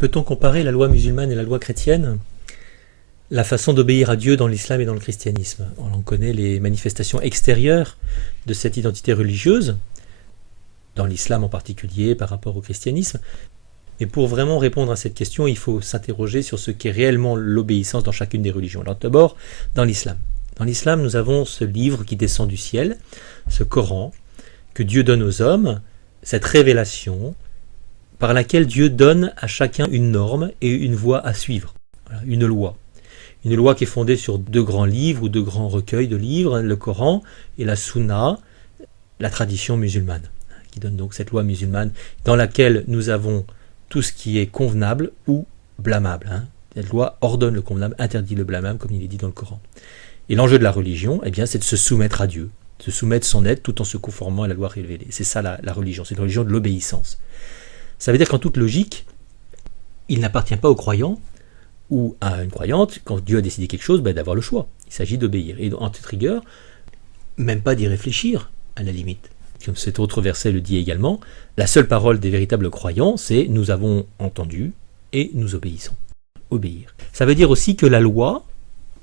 Peut-on comparer la loi musulmane et la loi chrétienne? La façon d'obéir à Dieu dans l'islam et dans le christianisme. On en connaît les manifestations extérieures de cette identité religieuse, dans l'islam en particulier par rapport au christianisme. Mais pour vraiment répondre à cette question, il faut s'interroger sur ce qu'est réellement l'obéissance dans chacune des religions. Alors d'abord, dans l'islam. Dans l'islam, nous avons ce livre qui descend du ciel, ce Coran, que Dieu donne aux hommes, cette révélation par laquelle Dieu donne à chacun une norme et une voie à suivre, voilà, une loi. Une loi qui est fondée sur deux grands livres ou deux grands recueils de livres, le Coran et la Sunna, la tradition musulmane, qui donne donc cette loi musulmane dans laquelle nous avons tout ce qui est convenable ou blâmable. Cette loi ordonne le convenable, interdit le blâmable, comme il est dit dans le Coran. Et l'enjeu de la religion, eh bien, c'est de se soumettre à Dieu, de se soumettre son être tout en se conformant à la loi révélée. C'est ça la religion, c'est une religion de l'obéissance. Ça veut dire qu'en toute logique, il n'appartient pas aux croyants ou à une croyante, quand Dieu a décidé quelque chose, d'avoir le choix. Il s'agit d'obéir. Et en toute rigueur, même pas d'y réfléchir, à la limite. Comme cet autre verset le dit également, la seule parole des véritables croyants, c'est « nous avons entendu et nous obéissons ». Obéir. Ça veut dire aussi que la loi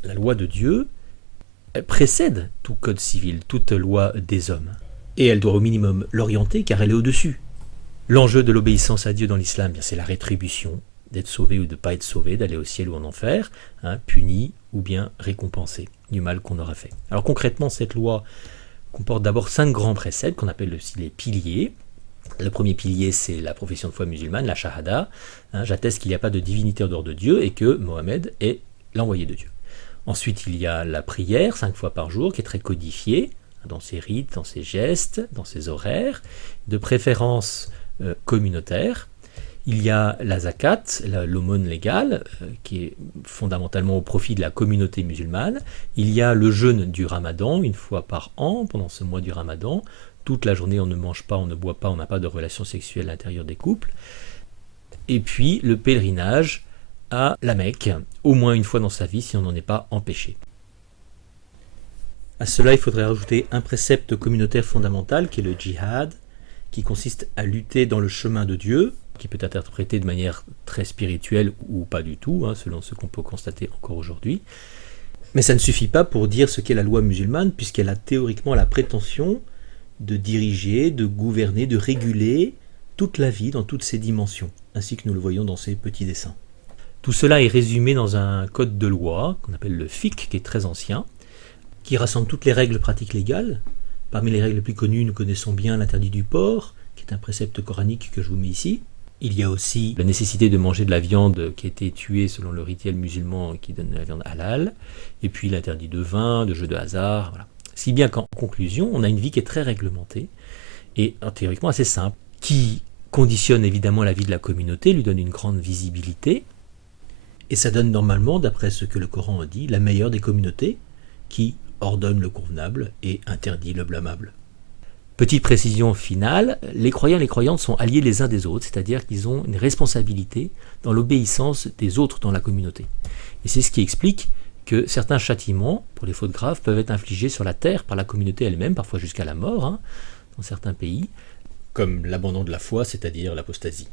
de Dieu, elle précède tout code civil, toute loi des hommes. Et elle doit au minimum l'orienter, car elle est au-dessus. L'enjeu de l'obéissance à Dieu dans l'islam, c'est la rétribution, d'être sauvé ou de ne pas être sauvé, d'aller au ciel ou en enfer, puni ou bien récompensé du mal qu'on aura fait. Alors concrètement, cette loi comporte d'abord 5 grands préceptes qu'on appelle aussi les piliers. Le premier pilier, c'est la profession de foi musulmane, la shahada. J'atteste qu'il n'y a pas de divinité en dehors de Dieu et que Mohammed est l'envoyé de Dieu. Ensuite, il y a la prière, 5 fois par jour, qui est très codifiée, dans ses rites, dans ses gestes, dans ses horaires, de préférence communautaire. Il y a la zakat, l'aumône légale, qui est fondamentalement au profit de la communauté musulmane. Il y a le jeûne du ramadan, une fois par an, pendant ce mois du ramadan. Toute la journée, on ne mange pas, on ne boit pas, on n'a pas de relations sexuelles à l'intérieur des couples. Et puis, le pèlerinage à la Mecque, au moins une fois dans sa vie, si on n'en est pas empêché. À cela, il faudrait rajouter un précepte communautaire fondamental, qui est le djihad, qui consiste à lutter dans le chemin de Dieu, qui peut être interprété de manière très spirituelle ou pas du tout, selon ce qu'on peut constater encore aujourd'hui. Mais ça ne suffit pas pour dire ce qu'est la loi musulmane, puisqu'elle a théoriquement la prétention de diriger, de gouverner, de réguler toute la vie dans toutes ses dimensions, ainsi que nous le voyons dans ces petits dessins. Tout cela est résumé dans un code de loi, qu'on appelle le fiqh, qui est très ancien, qui rassemble toutes les règles pratiques légales. Parmi les règles les plus connues, nous connaissons bien l'interdit du porc, qui est un précepte coranique que je vous mets ici. Il y a aussi la nécessité de manger de la viande qui a été tuée selon le rituel musulman qui donne de la viande halal, et puis l'interdit de vin, de jeux de hasard, voilà. Si bien qu'en conclusion, on a une vie qui est très réglementée, et théoriquement assez simple, qui conditionne évidemment la vie de la communauté, lui donne une grande visibilité, et ça donne normalement, d'après ce que le Coran dit, la meilleure des communautés, qui ordonne le convenable et interdit le blâmable. Petite précision finale, les croyants et les croyantes sont alliés les uns des autres, c'est-à-dire qu'ils ont une responsabilité dans l'obéissance des autres dans la communauté. Et c'est ce qui explique que certains châtiments, pour les fautes graves, peuvent être infligés sur la terre par la communauté elle-même, parfois jusqu'à la mort, dans certains pays, comme l'abandon de la foi, c'est-à-dire l'apostasie.